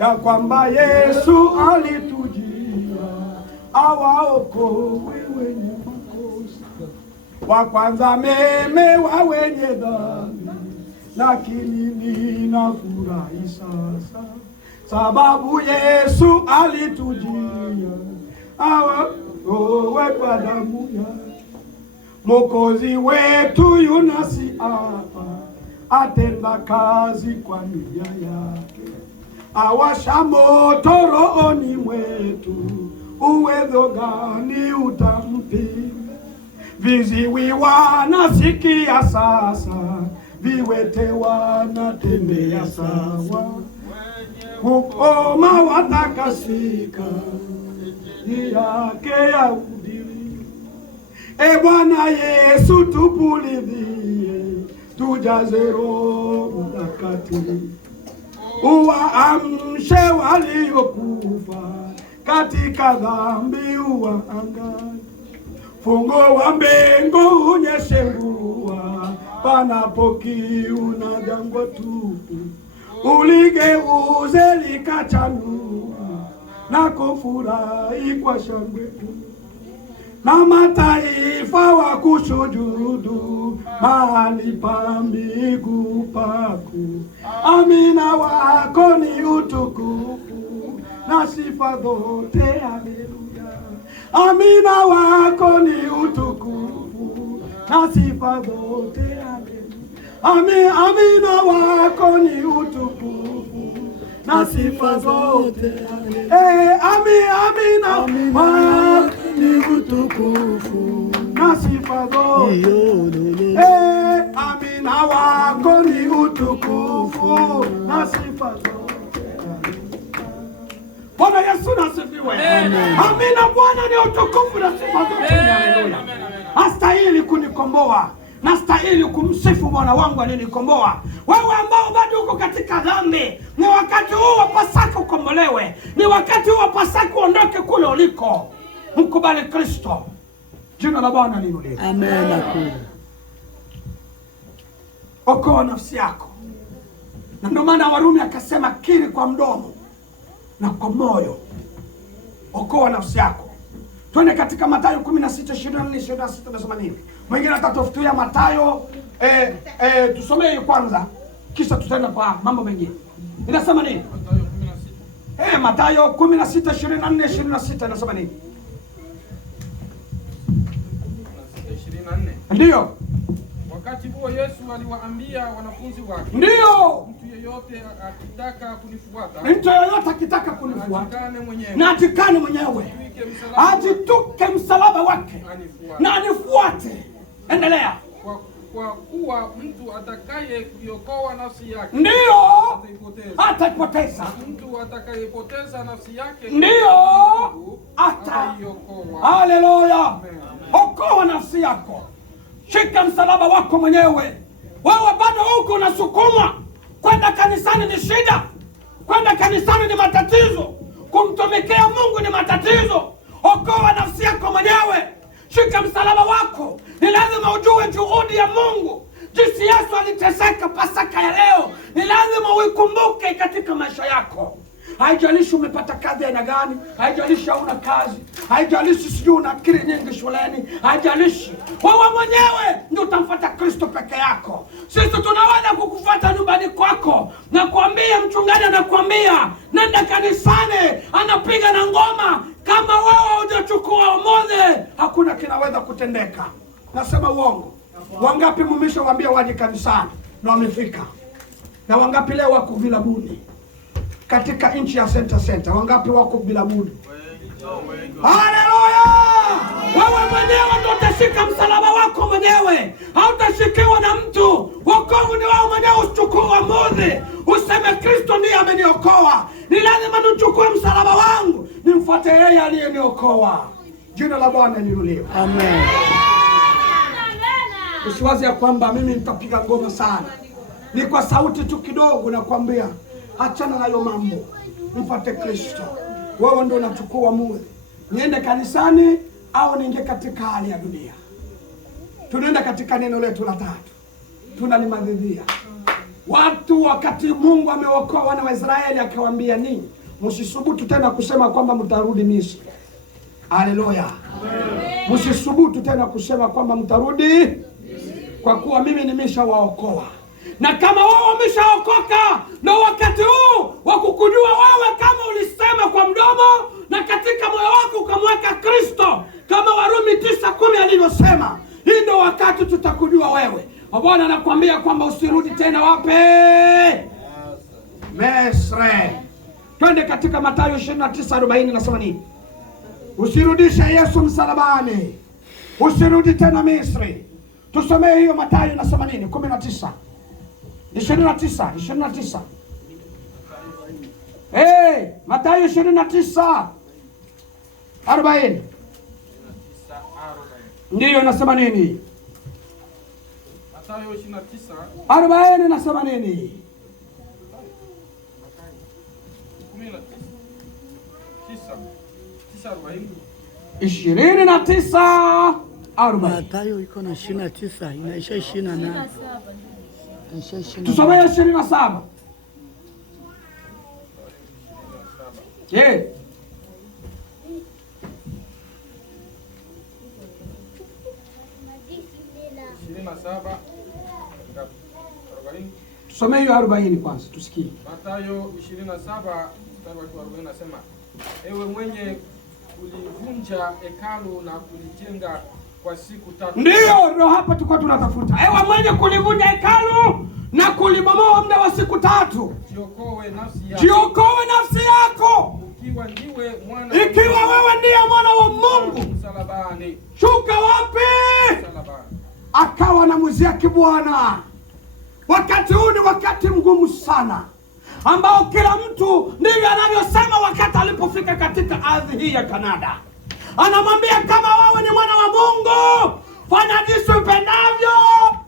ya kwamba Yesu alitujia, awaokoe wenye makosa. Wa kwanza meme wa wenye dhambi, lakini ninafurahi sasa, sababu Yesu alitujia, awaokoe kwa damu yake. Mwokozi wetu yunasi hapa, atenda kazi kwa nia yake, awasha moto rohoni mwetu, uwezo gani utampinga? Viziwi wanasikia sasa, viwete wanatembea sawa, ukoma watakasika, yake ya udili. E Bwana Yesu tupulidhie, tujaze Roho Mtakatifu, uwaamshe waliokufa katika dhambi, uwaangaze. Fungua mbingu unyeshe mvua, panapo kiu na jangwa tupu, uligeuze likachanua, na kufurahi kwa shangwe kuu. Na mataifa wa kusujudu mahali pa miguu pako. Amina wako ni utukufu na sifa zote, haleluya. Amina wako ni utukufu na sifa zote, haleluya. Amina wako ni utukufu na sifa zote, haleluya. Amina wako ni utukufu na sifa zote. Amina wako ni utukufu na sifa zote. Bwana Yesu nasifiwe. Amina. Bwana ni utukufu na sifa zote. Haleluya. Astahili kunikomboa. Nastahili kumsifu Bwana wangu alinikomboa. Wewe ambao bado uko katika dhambi, ni wakati huu wa Pasaka ukombolewe. Ni wakati huu wa Pasaka uondoke kule uliko. Mkubali Kristo. Jina la Bwana liinuliwe. Amen. okoa nafsi yako. Na ndio maana Warumi akasema kiri kwa mdomo na kwa moyo, okoa nafsi yako. Twende katika Mathayo 16:24-26 nasema nini? Mwingine atatafutia Mathayo tusomee kwanza kisha tutaenda kwa mambo mengine. Inasema nini? Mathayo 16:24-26 inasema nini? 16:24. Ndiyo. Wakati huo Yesu aliwaambia wanafunzi wake, ndiyo, mtu yeyote akitaka kunifuata, na atikane mwenyewe, ajituke msalaba wake na anifuate. Endelea. Kwa kuwa mtu atakaye kuiokoa nafsi yake, ndiyo, ataipoteza. Mtu atakayepoteza nafsi yake, ndiyo, ataiokoa. Haleluya! Okoa nafsi yako. Shika msalaba wako mwenyewe. Wewe bado huko unasukuma kwenda kanisani, ni shida. Kwenda kanisani ni matatizo. Kumtumikia Mungu ni matatizo. Okoa nafsi yako mwenyewe. Shika msalaba wako. Ni lazima ujue juhudi ya Mungu, jinsi Yesu aliteseka Pasaka ya leo. Ni lazima uikumbuke katika maisha yako. Haijalishi umepata kazi aina gani, haijalishi hauna kazi, haijalishi sijui una akili nyingi shuleni, haijalishi. Wewe mwenyewe ndio utamfuata Kristo peke yako. Sisi tunaweza kukufuata nyumbani kwako na kuambia, mchungaji anakuambia nenda kanisani, anapiga na ngoma. Kama wewe hujachukua uamuzi, hakuna kinaweza kutendeka. Nasema uongo? Wangapi mmeshawaambia waje kanisani na wamefika? Na wangapi leo wako vilabuni? Katika nchi ya Center, wangapi wako bilabuni? Haleluya! Wewe mwenyewe ndio utashika msalaba wako mwenyewe, hautashikiwa na mtu. Wokovu ni wao mwenyewe. Usichukue uamuzi useme Kristo ndiye ameniokoa. Ni lazima nichukue msalaba wangu nimfuate yeye aliyeniokoa. Jina la Bwana liinuliwe. Amen. Usiwazi ya kwamba mimi nitapiga ngoma sana. Ni kwa sauti tu kidogo nakwambia, achana na hayo mambo, mpate Kristo. Wewe ndio unachukua uamuzi, niende kanisani au niingie katika hali ya dunia. Tunaenda katika neno letu la tatu, tunalimalizia. Watu wakati Mungu ameokoa wana wa Israeli akawaambia nini? Msisubutu tena kusema kwamba mtarudi Misri. Haleluya. Msisubutu tena kusema kwamba mtarudi, kwa kuwa mimi nimeshawaokoa. Na kama wewe umeshaokoka, na wakati huu wa kukujua wewe, kama ulisema kwa mdomo na katika moyo wako ukamweka Kristo, kama Warumi 9:10 alivyosema, hii ndio wakati tutakujua wewe. Bwana anakuambia kwamba usirudi tena wapi? Misri. Twende katika Mathayo 29:40 nasema nini? Usirudishe Yesu msalabani, usirudi tena Misri. Tusomee hiyo Mathayo nasema nini? 19 29. Mathayo 29:40. Ndiyo nasema nini? Mathayo 29:40 nasema nini? 29:40. Mathayo iko na 29, inaisha 28. Tusomee 27. Tusomee hiyo 40 kwanza tusikie. Mathayo 27:40 nasema, ewe mwenye kulivunja hekalu na kulijenga kwa siku 3. Ndio hapa tulikuwa tunatafuta. Ewe mwenye kulivunja hekalu na kulibomoa muda wa siku 3. Jiokoe nafsi yako. Ikiwa wewe ndiye mwana wa Mungu. Msalabani. Shuka wapi? Msalabani. Akawa na muziki Bwana. Wakati huu ni wakati mgumu sana, ambao kila mtu ndivyo anavyosema wakati alipofika katika ardhi hii ya Kanada. Anamwambia kama wewe ni mwana wa Mungu, fanya jinsi upendavyo,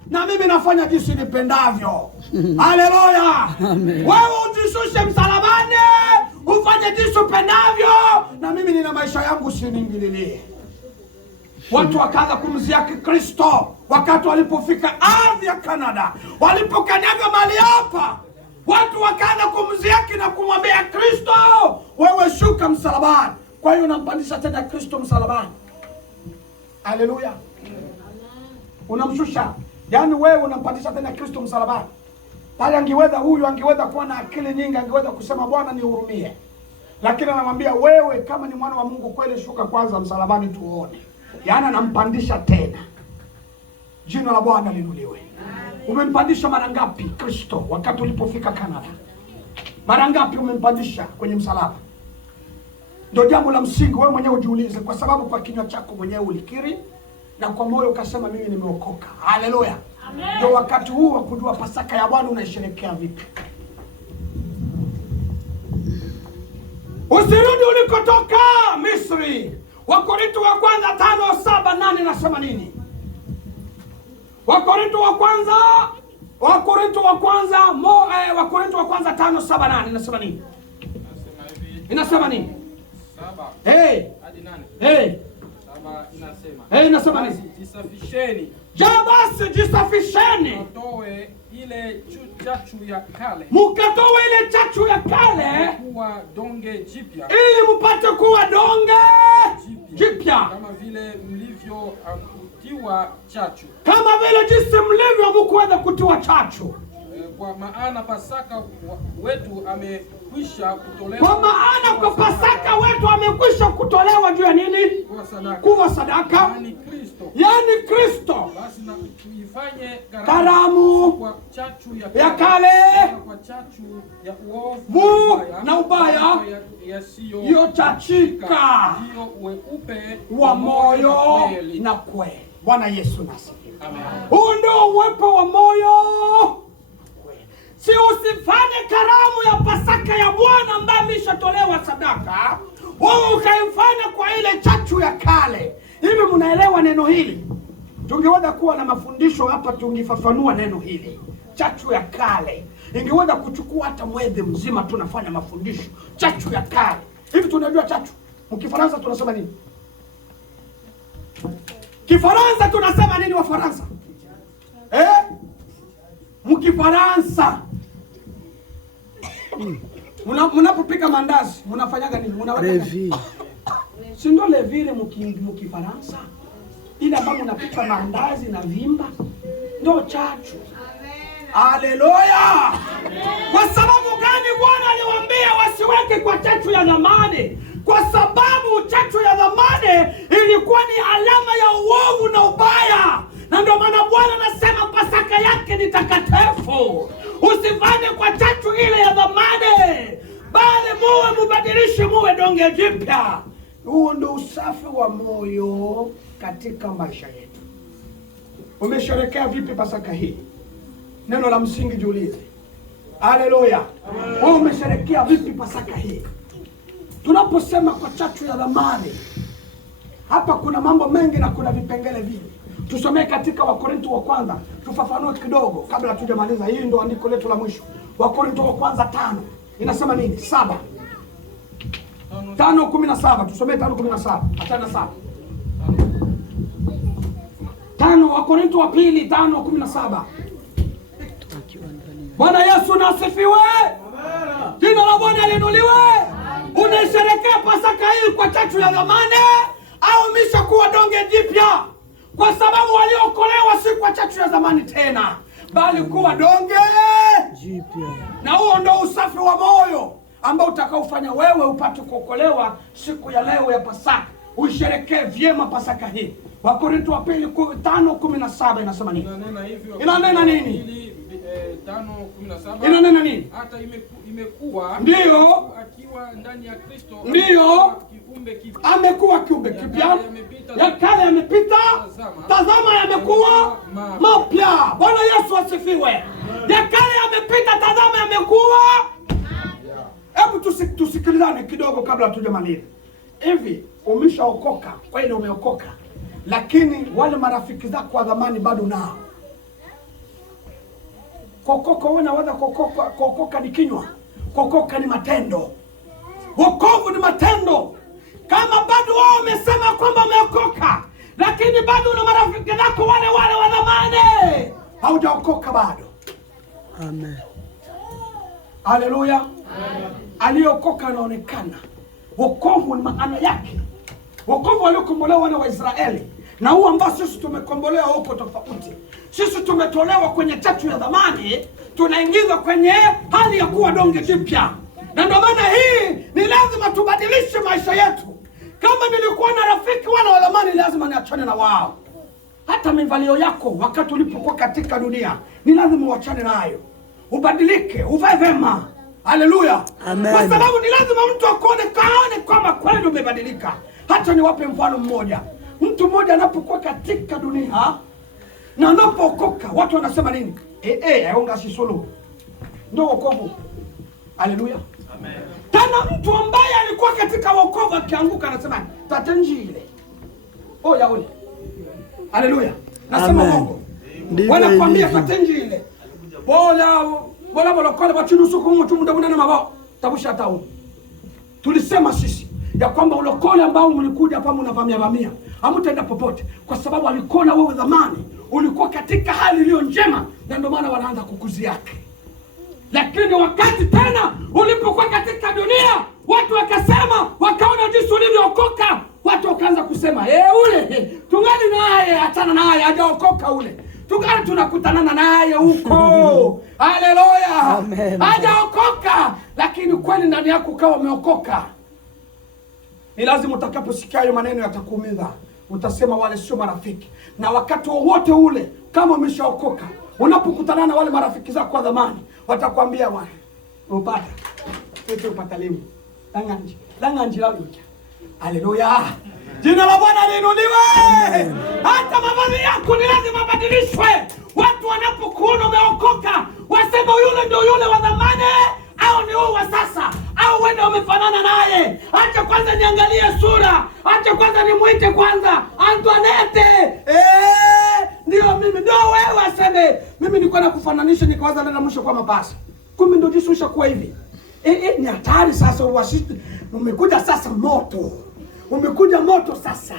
na mimi nafanya jinsi nipendavyo. Haleluya. Wewe ujishushe msalabani, ufanye jinsi upendavyo, na mimi nina maisha yangu, usiniingililie. Watu wakaanza kumziaki Kristo wakati walipofika ardhi ya Kanada. Walipokanyaga mahali hapa, watu wakaanza kumziaki na kumwambia Kristo, wewe shuka msalabani. Kwa hiyo unampandisha tena Kristo msalabani. Haleluya. Unamshusha. Yaani wewe unampandisha tena Kristo msalabani. Pale huyu angeweza kuwa na akili nyingi, angeweza kusema Bwana nihurumie. Lakini anamwambia wewe, kama ni mwana wa Mungu kweli, shuka kwanza msalabani tuone. Yaani anampandisha tena. Jina la Bwana linuliwe. Umempandisha mara ngapi Kristo wakati ulipofika Kanada? Mara ngapi umempandisha kwenye msalaba? Ndio jambo la msingi wewe mwenyewe ujiulize, kwa sababu kwa kinywa chako mwenyewe ulikiri na kwa moyo ukasema mimi nimeokoka. Haleluya. Ndio wakati huu wa kujua Pasaka ya Bwana unaisherehekea vipi. Usirudi ulikotoka Misri. Wakorintho wa kwanza 5:7-8 nasema nini? Wakorintho wa kwanza 5:7-8 nasema nini? Inasema nini? 7 hadi 8. 7 inasema nini? Jisafisheni. Basi jisafisheni. Mukatoe ile chachu ya kale. Mukatoe ile chachu ya kale. Kuwa donge jipya. Ili mpate kuwa donge jipya. Kama vile mlivyo kutiwa chachu. Kama vile jinsi mlivyo mkuweza kutiwa chachu. Kwa maana Pasaka wetu amekwisha kutolewa. Kwa maana kwa Pasaka wetu amekwisha kutolewa juu ya nini? Kuwa sadaka. Yaani Kristo. Basi na tuifanye karamu kwa chachu ya kale, kwa chachu ya uovu na ubaya yochachika, hiyo weupe wa moyo na kweli. Bwana Yesu nasifiwe. Amen. Huu ndio uwepo wa moyo. Si usifanye karamu ya Pasaka ya Bwana ambayo imeshatolewa sadaka, wewe ukaifanya kwa ile chachu ya kale. Hivi mnaelewa neno hili? Tungeweza kuwa na mafundisho hapa, tungifafanua neno hili. Chachu ya kale ingeweza kuchukua hata mwezi mzima tunafanya mafundisho. Chachu ya kale. Hivi tunajua chachu? Mkifaransa tunasema nini? Kifaransa tunasema nini wa Faransa? Mkifaransa mnapopika mandazi mnafanyaga nini? Mnaweka si ndio levire mkifaransa? Ile ambayo mnapika mandazi na vimba ndio chachu. Haleluya! Kwa sababu gani Bwana aliwaambia wasiweke kwa chachu ya zamani? Kwa sababu chachu ya zamani ilikuwa ni alama ya uovu na ubaya. Na ndio maana Bwana anasema Pasaka yake ni takatifu. Usifanye kwa chachu ile ya zamani, bali muwe mubadilishe, muwe donge jipya. Huo ndio usafi wa moyo katika maisha yetu. Umesherekea vipi Pasaka hii? Neno la msingi jiulize. Haleluya. Wewe umesherekea vipi Pasaka hii? Tunaposema kwa chachu ya zamani, hapa kuna mambo mengi na kuna vipengele vingi. Tusomee katika Wakorintho wa kwanza, tufafanue kidogo kabla tujamaliza. Hii ndio andiko letu la mwisho. Wakorintho wa kwanza 5. Inasema nini? 7. 5:17. Tusomee 5:17. Achana 7. 5 Wakorintho wa pili 5:17. Bwana Yesu na asifiwe. Amen. Jina la Bwana liinuliwe. Unasherehekea Pasaka hii kwa chachu ya zamani au umeshakuwa donge jipya? Kwa sababu waliokolewa si kwa chachu ya zamani tena, bali kuwa donge jipya. Na huo ndio usafi wa moyo ambao utakaofanya wewe upate kuokolewa siku ya leo ya Pasaka. Uisherekee vyema Pasaka hii. Wakorintho wa pili 5:17 inasema nini? Inanena nini? 5:17 inanena nini? Hata imekuwa ndio akiwa ndani ya Kristo, ndio kiumbe kipya. Amekuwa kiumbe kipya. Ya kale yamepita, tazama yamekuwa mapya. Bwana Yesu asifiwe. Ya kale yamepita, tazama yamekuwa. Hebu tusikilizane kidogo kabla hatujamaliza. Hivi umeshaokoka? Kweli umeokoka, lakini wale marafiki zako wa zamani bado nao. Kuokoka wewe unaweza kuokoka. Kuokoka ni kinywa, kuokoka ni matendo. Wokovu ni matendo. Kama bado wao wamesema kwamba umeokoka, lakini bado una marafiki zako wale wale wa zamani, haujaokoka bado. Amen. Haleluya. Aliokoka anaonekana. Wokovu ni maana yake. Wokovu waliokombolewa wana wa Israeli na huu ambao sisi tumekombolewa huko tofauti. Sisi tumetolewa kwenye tatu ya zamani, tunaingizwa kwenye hali ya kuwa donge jipya. Na ndio maana hii ni lazima tubadilishe maisha yetu. Kama nilikuwa na rafiki wale wa zamani, lazima niachane na wao. Hata mivalio yako wakati ulipokuwa katika dunia ni lazima uachane nayo, ubadilike, uvae vema. Haleluya. Amen. Kwa sababu ni lazima mtu kaone kwamba kweli umebadilika. Hata niwape mfano mmoja. Mtu mmoja anapokuwa katika dunia na anapookoka, watu wanasema nini? Aonga sisulu. Ndio wokovu. Haleluya. Amen. Tena mtu ambaye alikuwa katika wokovu akianguka anasema tatenji ile. Oya ule. Haleluya. Nasema Mungu. Wanakuambia tatenji ile. Bola kwa bachinusu kwa mtu munda na mabao. Tabusha tao. Tulisema sisi ya kwamba ulokole ambao mlikuja hapa mnavamia hamtaenda popote, kwa sababu alikona wewe zamani ulikuwa katika hali iliyo njema, na ndio maana wanaanza kukuziake. Lakini wakati tena ulipokuwa katika dunia, watu wakasema, wakaona jinsi ulivyookoka, watu wakaanza kusema ule tungali naye, achana naye, hajaokoka ule, tungali tunakutanana naye huko. Haleluya. Hajaokoka, lakini kweli ndani yako ukawa umeokoka. Ni lazima utakaposikia hayo maneno yatakuumiza. Utasema wale sio marafiki. Na wakati wowote ule kama umeshaokoka, unapokutana na wale marafiki zako wa zamani, watakwambia bwana, upata elimu. Langanji la dunia. Haleluya. Jina la Bwana liinuliwe. Hata mavazi yako ni lazima badilishwe. Watu wanapokuona umeokoka, wasema yule ndio yule wa zamani au ni huyu wa sasa, au wewe umefanana naye. Acha kwanza niangalie sura, acha kwanza nimuite kwanza Antoinette. Ndio mimi, ndio wewe. Aseme mimi nilikuwa nakufananisha, nikawaza nenda mwisho kwa mabasi, kumbe ndio jinsi ushakuwa hivi. Ni hatari sasa. Umekuja sasa moto, umekuja moto sasa.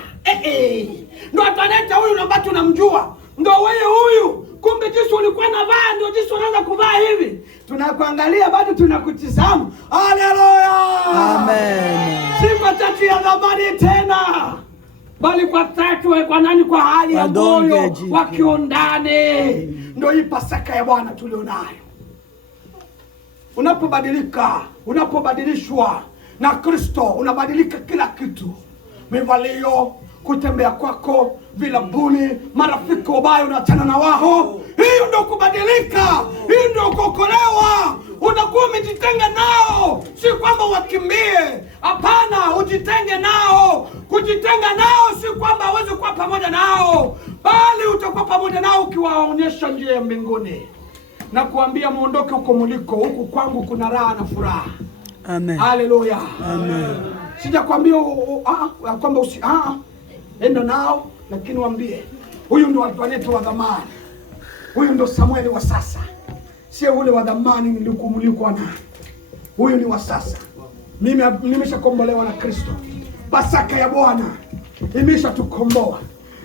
Ndio Antoinette huyu ambaye tunamjua, ndio wewe huyu. Kumbe jinsi ulikuwa navaa ndio jinsi unaanza kuvaa hivi. Tunakuangalia bado tunakutizama. Haleluya. Amen. Si kwa tatu ya zamani tena, bali kwa tatu kwa nani, kwa hali ya moyo wa kiundani. Ndio hii Pasaka ya Bwana tulionayo. Unapobadilika, unapobadilishwa na Kristo, unabadilika kila kitu. Mivalio, kutembea kwako, vilabuni, marafiki wabaya unaachana na wao. Hiyo ndio kubadilika. Hiyo ndio kuokolewa. Unakuwa umejitenga nao. Si kwamba wakimbie. Hapana, ujitenge nao. Kujitenga nao si kwamba hawezi kuwa pamoja nao, bali utakuwa pamoja nao ukiwaonyesha njia ya mbinguni. Na kuambia muondoke huko mliko, huku kwangu kuna raha na furaha. Amen. Haleluya. Amen. Sijakwambia kwamba enda nao, lakini waambie huyu ndio Antoinette wa zamani. Huyu ndio Samueli wa sasa. Sio ule wa zamani nilikumulikuwa naye. Huyu ni wa sasa. Mimi nimeshakombolewa na Kristo. Pasaka ya Bwana imeshatukomboa,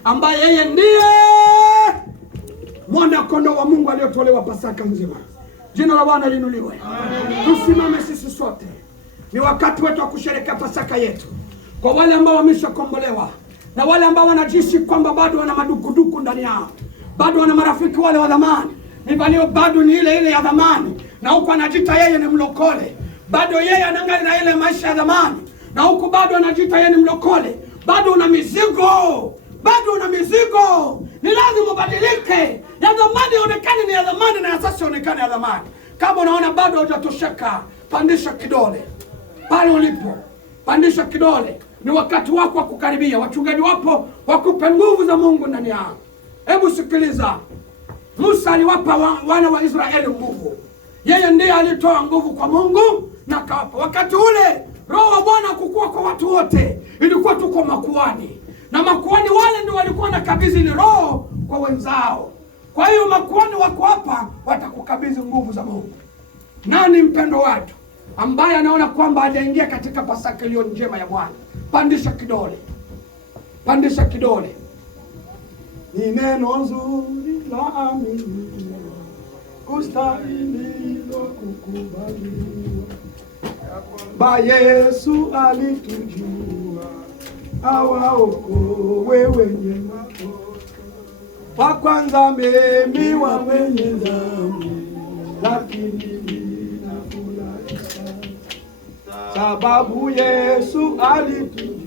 ambaye yeye ndiye mwana kondoo wa Mungu aliyotolewa Pasaka nzima. Jina la Bwana liinuliwe. Tusimame sisi sote. Ni wakati wetu wa kusherehekea Pasaka yetu. Kwa wale ambao wameshakombolewa na wale ambao wanajisi kwamba bado wana madukuduku ndani yao, bado wana marafiki wale wa zamani, mivalio bado ni ile ile ya zamani, na huko anajita yeye ni mlokole, bado yeye anaangalia na ile maisha ya zamani, na huko bado anajita yeye ni mlokole, bado una mizigo, bado una mizigo. Ni lazima ubadilike. Ya zamani onekane ni ya zamani, na ya sasa onekane ya zamani. Kama unaona bado hujatosheka, pandisha kidole pale ulipo, pandisha kidole. Ni wakati wako wa kukaribia. Wachungaji wapo wakupe nguvu za Mungu ndani yao. Hebu sikiliza. Musa aliwapa wana wa Israeli nguvu. Yeye ndiye alitoa nguvu kwa Mungu na kawapa. Wakati ule Roho wa Bwana kukua kwa watu wote, ilikuwa tu kwa makuhani. Na makuhani wale ndio walikuwa nakabidhi ile roho kwa wenzao. Kwa hiyo makuhani wako hapa watakukabidhi nguvu za Mungu. Nani mpendo watu ambaye anaona kwamba hajaingia katika Pasaka iliyo njema ya Bwana? Pandisha kidole. Pandisha kidole. ni neno nzuri la amini, kustahililo kukubaliwa. Ba Yesu alitujua, awaokoe wenye makosa. Wa kwanza mimi wa wenye dhambi, lakini ninafurahisha sababu Yesu alitujua.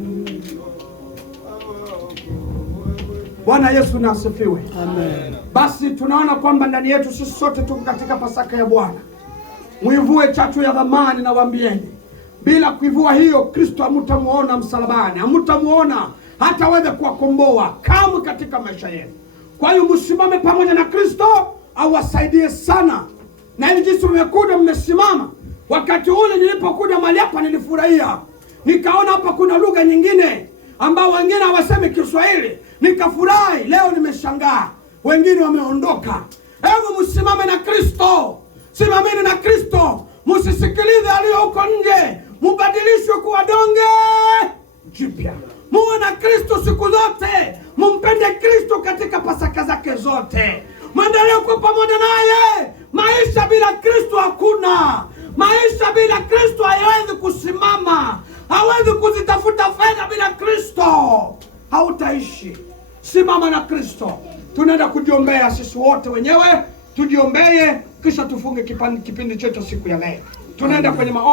Bwana Yesu na asifiwe. Amen. Basi tunaona kwamba ndani yetu sisi sote tuko katika Pasaka ya Bwana. Muivue chachu ya dhamani, na waambieni, bila kuivua hiyo Kristo hamtamuona msalabani, hamtamuona hata aweze kuwakomboa kamwe katika maisha yenu. Kwa hiyo msimame pamoja na Kristo awasaidie sana. Na hivi jinsi mmekuja mmesimama, wakati ule nilipokuja mahali hapa nilifurahia. Nikaona hapa kuna lugha nyingine ambao wengine hawasemi Kiswahili. Nikafurahi. Leo nimeshangaa, wengine wameondoka. Hebu msimame na Kristo. Simameni na Kristo. Msisikilize aliyo huko nje. Mubadilishwe kuwa donge jipya. Muwe na Kristo siku zote. Mumpende Kristo katika Pasaka zake zote. Mwendelee kuwa pamoja naye. Maisha bila Kristo hakuna. Maisha bila Kristo haiwezi kusimama. Hawezi kuzitafuta fedha bila Kristo. Hautaishi. Simama na Kristo. Tunaenda kujiombea sisi wote wenyewe. Tujiombee kisha tufunge kipindi chetu siku ya leo. Tunaenda kwenye maombi.